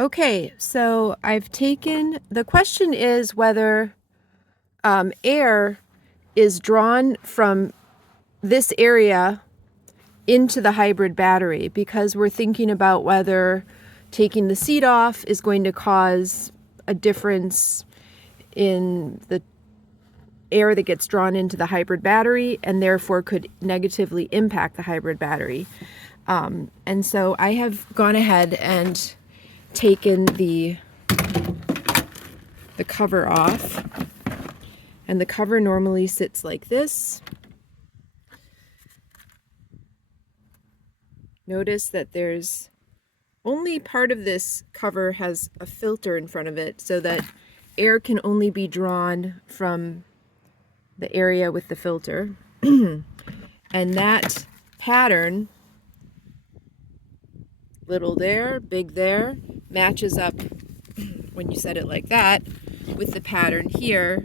Okay, so the question is whether air is drawn from this area into the hybrid battery, because we're thinking about whether taking the seat off is going to cause a difference in the air that gets drawn into the hybrid battery and therefore could negatively impact the hybrid battery. And so I have gone ahead and taken the cover off, and the cover normally sits like this. Notice that there's only part of this cover has a filter in front of it so that air can only be drawn from the area with the filter. And that pattern, little there, big there, matches up when you set it like that with the pattern here,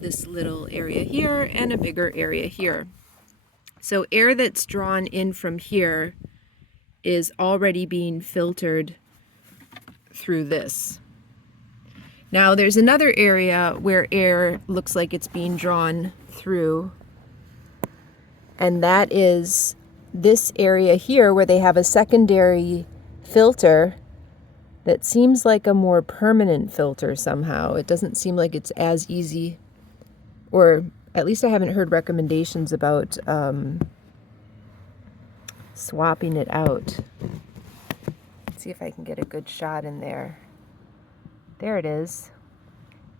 this little area here and a bigger area here. So air that's drawn in from here is already being filtered through this. Now there's another area where air looks like it's being drawn through, and that is this area here where they have a secondary filter that seems like a more permanent filter somehow. It doesn't seem like it's as easy, or at least I haven't heard recommendations about swapping it out. Let's see if I can get a good shot in there. There it is.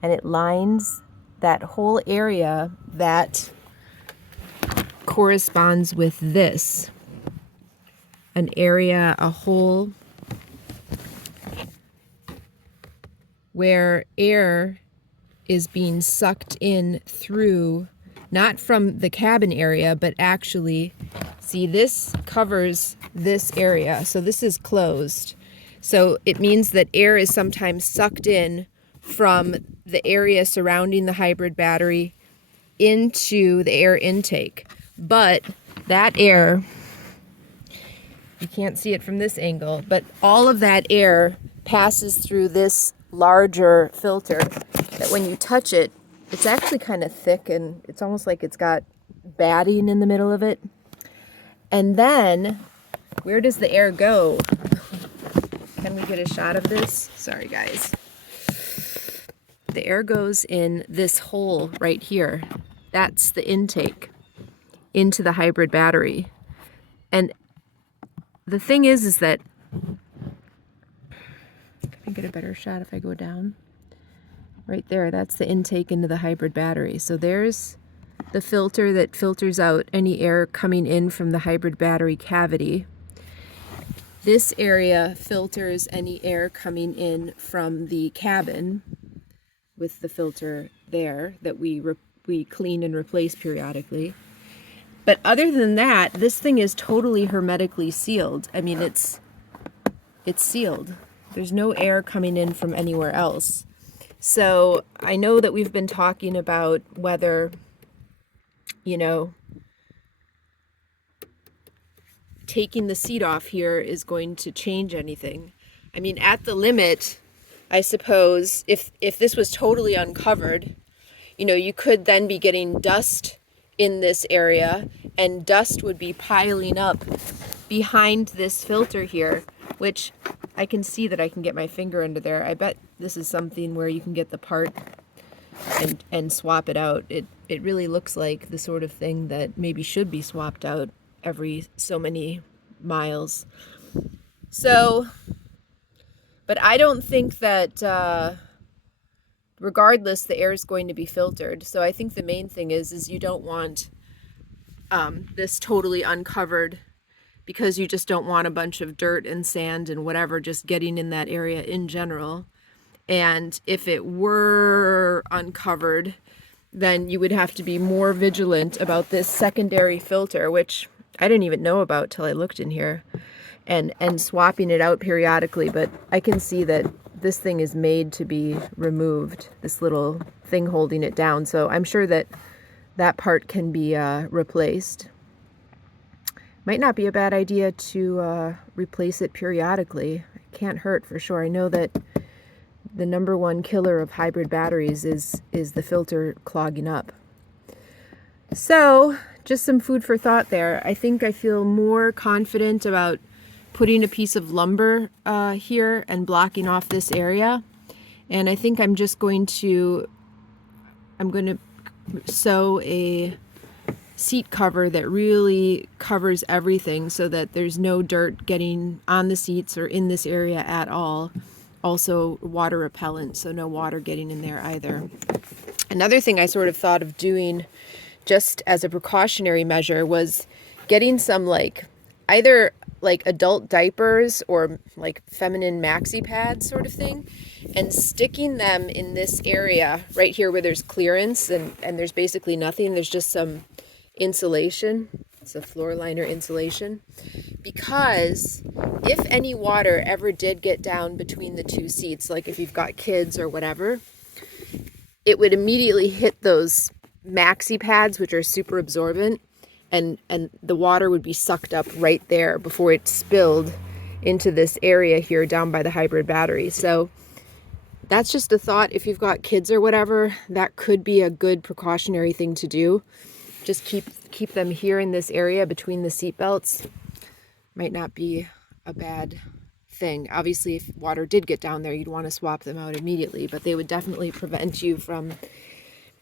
And it lines that whole area that corresponds with this. An area, a hole where air is being sucked in through, not from the cabin area, but actually, see, this covers this area. So this is closed. So it means that air is sometimes sucked in from the area surrounding the hybrid battery into the air intake. But that air, you can't see it from this angle, but all of that air passes through this larger filter that when you touch it, it's actually kind of thick and it's almost like it's got batting in the middle of it. And then, where does the air go? Can we get a shot of this? Sorry, guys. The air goes in this hole right here. That's the intake into the hybrid battery. And the thing is that, I can get a better shot if I go down. Right there, that's the intake into the hybrid battery. So there's the filter that filters out any air coming in from the hybrid battery cavity. This area filters any air coming in from the cabin with the filter there that we clean and replace periodically. But other than that, this thing is totally hermetically sealed. I mean, it's sealed. There's no air coming in from anywhere else. So I know that we've been talking about whether, taking the seat off here is going to change anything. I mean, at the limit, I suppose, if this was totally uncovered, you could then be getting dust in this area, and dust would be piling up behind this filter here, which I can see that I can get my finger under there. I bet this is something where you can get the part and swap it out. It really looks like the sort of thing that maybe should be swapped out every so many miles. So, but I don't think that regardless, the air is going to be filtered. So I think the main thing is you don't want this totally uncovered, because you just don't want a bunch of dirt and sand and whatever just getting in that area in general. And if it were uncovered, then you would have to be more vigilant about this secondary filter, which I didn't even know about till I looked in here, and swapping it out periodically. But I can see that this thing is made to be removed, this little thing holding it down. So I'm sure that that part can be replaced. Might not be a bad idea to replace it periodically. can't hurt for sure. I know that the number one killer of hybrid batteries is the filter clogging up. So just some food for thought there. I think I feel more confident about putting a piece of lumber here and blocking off this area. And I think I'm going to sew a seat cover that really covers everything so that there's no dirt getting on the seats or in this area at all. Also water repellent, so no water getting in there either. Another thing I sort of thought of doing just as a precautionary measure was getting some either adult diapers or like feminine maxi pads sort of thing, and sticking them in this area right here where there's clearance and there's basically nothing. There's just some insulation. It's a floor liner insulation, because if any water ever did get down between the two seats, like if you've got kids or whatever, it would immediately hit those maxi pads, which are super absorbent, and the water would be sucked up right there before it spilled into this area here down by the hybrid battery. So that's just a thought. If you've got kids or whatever, that could be a good precautionary thing to do. Just keep them here in this area between the seat belts. Might not be a bad thing. Obviously, if water did get down there, you'd want to swap them out immediately, but they would definitely prevent you from,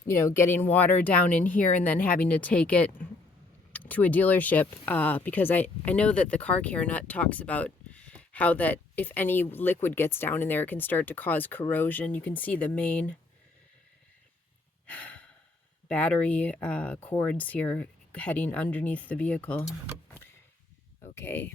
getting water down in here and then having to take it to a dealership, because I know that the car care nut talks about how that if any liquid gets down in there, it can start to cause corrosion. You can see the main battery cords here heading underneath the vehicle. Okay,